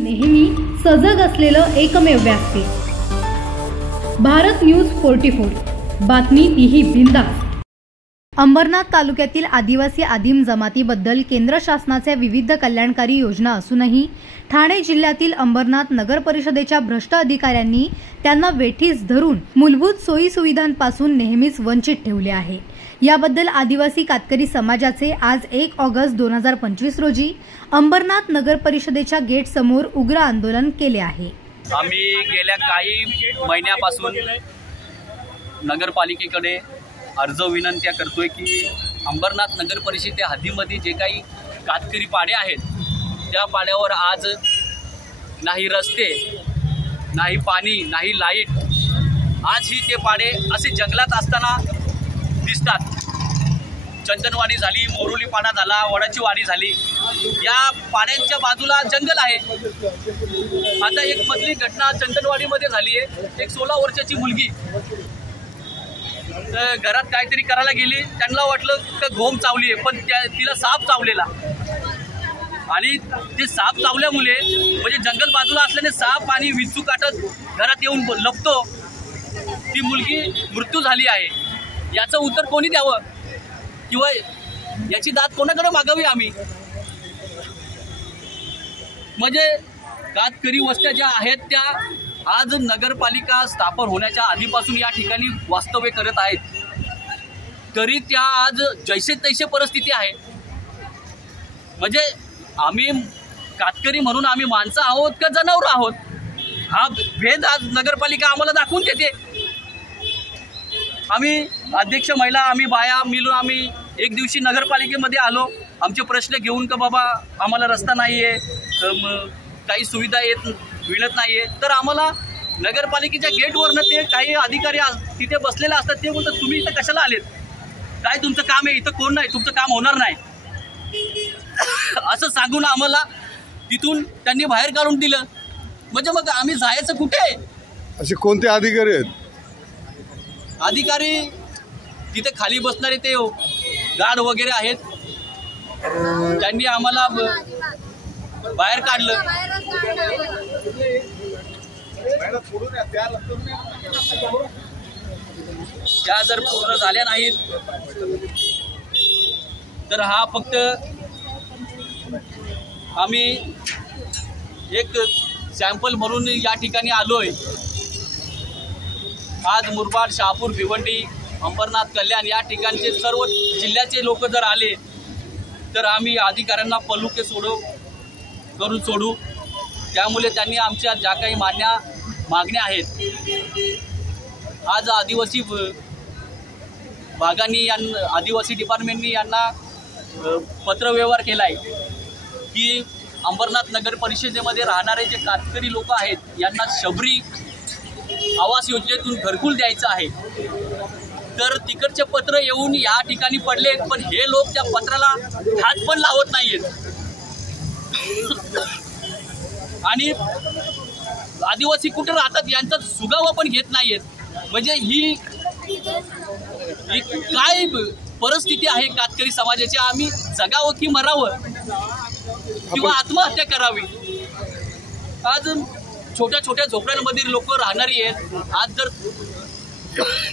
नेहमी सजग असलेलं एकमेव व्यासपीठ भारत न्यूज 44, बातमी तीही बिनधास्त। अंबरनाथ तालुक्यातील आदिवासी आदिम जमातीबद्दल केंद्र शासनाच्या विविध कल्याणकारी योजना असूनही ठाणे जिल्ह्यातील अंबरनाथ नगर परिषदेच्या भ्रष्ट अधिकाऱ्यांनी त्यांना वेठीस धरून मूलभूत सोयी सुविधांपासून नेहमीच वंचित ठेवले आहे। याबद्दल आदिवासी कातकरी समाजाचे आज 1 ऑगस्ट 2025 रोजी अंबरनाथ नगर परिषदेच्या गेट समोर उग्र आंदोलन केले आहे। आम्ही गेल्या काही महिन्यापासून नगरपालिकेकडे अर्ज विनंत्या करतोय की अंबरनाथ नगर परिषदे हद्दीमध्ये जे काही कातकरी पाडे आहेत त्या पाड्यावर आज नाही रस्ते, नाही पाणी, नाही लाईट। आजही ते पाडे असे जंगलात असताना दिसतात। चंदनवाडी झाली, मोरोली पाडा झाला, वडाची वाडी झाली, या पाड्यांच्या बाजूला जंगल आहे। आता एक मधली घटना चंदनवाडीमध्ये झाली आहे। एक 16 वर्षाची मुलगी घरात काहीतरी करायला गेली, त्यांना वाटलं की घोम चावली आहे, पण तिला साप चावलेला आणि ते साप चावल्यामुळे म्हणजे जंगल बाजूला असल्याने साप आणि विंचू काटत घरात येऊन लपतो, ती मुलगी मृत्यू झाली आहे। याचं उत्तर कोणी द्यावं किंवा याची दाद कोणाकडे मागावी आम्ही? म्हणजे कातकरी वस्त्या ज्या आहेत त्या आज नगरपालिका स्थापन होण्याच्या आधीपासून या ठिकाणी वास्तव्य करत आहेत, तरी त्या आज जैसे तैसे परिस्थिती आहे। म्हणजे आम्ही कातकरी म्हणून आम्ही माणसं आहोत का जनावर आहोत, हा भेद आज नगरपालिका आम्हाला दाखवून देते। आम्ही अध्यक्ष महिला, आम्ही बाया मिळून आम्ही एक दिवशी नगरपालिकेमध्ये आलो, आमचे प्रश्न घेऊन का बाबा आम्हाला रस्ता नाही आहे, काही सुविधा मिळत नाही आहे, तर आम्हाला नगरपालिकेच्या गेटवरनं ते काही अधिकारी तिथे बसलेले असतात, ते बोलतात तुम्ही इथं कशाला आलेत, काय तुमचं काम आहे, इथं कोण नाही, तुमचं काम होणार नाही असं सांगून आम्हाला तिथून त्यांनी बाहेर काढून दिलं। म्हणजे मग आम्ही जायचं कुठे? असे कोणते अधिकारी आहेत? अधिकारी तिथे खाली बसणारे ते गार्ड वगैरे आहेत, त्यांनी आम्हाला बाहेर काढलं। त्या जर पूर्ण झाल्या नाहीत तर हा फक्त आम्ही एक सॅम्पल म्हणून या ठिकाणी आलोय। आज मुरबाड, शहापूर, भिवंडी, अंबरनाथ, कल्याण या ठिकाणचे सर्व जिल्ह्याचे लोक जर आले तर आम्ही अधिकाऱ्यांना पलुके सोडू। त्यामुळे त्यांनी आमच्या ज्या काही मागण्या आहेत, आज आदिवासी भागांनी आदिवासी डिपार्टमेंटनी यांना पत्रव्यवहार केला आहे की अंबरनाथ नगर परिषदेमध्ये राहणारे जे कातकरी लोक आहेत यांना शबरी आवास योजनेतून घरकुल द्यायचं आहे। तर तिकडचे पत्र येऊन या ठिकाणी पडले, पण हे लोक त्या पत्राला हात पण लावत नाहीयेत आणि आदिवासी कुठे राहतात यांचा सुगावा पण घेत नाहीयेत। म्हणजे ही काय परिस्थिती आहे कातकरी समाजाची? आम्ही जगावं की मरावं किंवा आत्महत्या करावी? आज छोट्या छोट्या झोपड्यांमध्ये लोक राहणारी आहेत। आज जर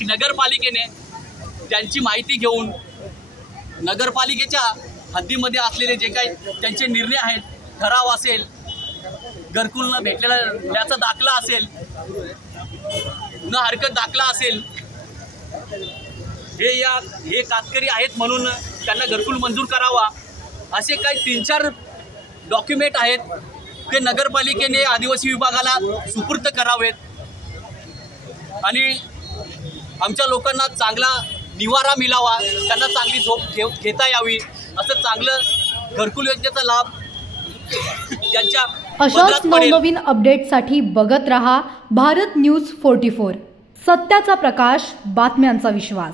नगरपालिकेने त्यांची माहिती घेऊन नगरपालिकेच्या हद्दीमध्ये असलेले जे काही त्यांचे निर्णय आहेत, ठराव असेल, घरकुल न भेटलेल्याचा दाखला असेल, न हरकत दाखला असेल, हे कातकरी आहेत म्हणून त्यांना घरकुल मंजूर करावा, असे काही 3-4 डॉक्युमेंट आहेत ते नगरपालिकेने आदिवासी विभागाला सुपूर्द करावेत आणि आमच्या लोकांना चांगला निवारा मिळावा, त्यांना चांगली झोप घेता यावी, असं चांगलं घरकुल योजनेचा लाभ त्यांच्या अशाच नवनवीन अपडेटसाठी बघत रहा भारत न्यूज 44, सत्याचा प्रकाश, बातम्यांचा विश्वास।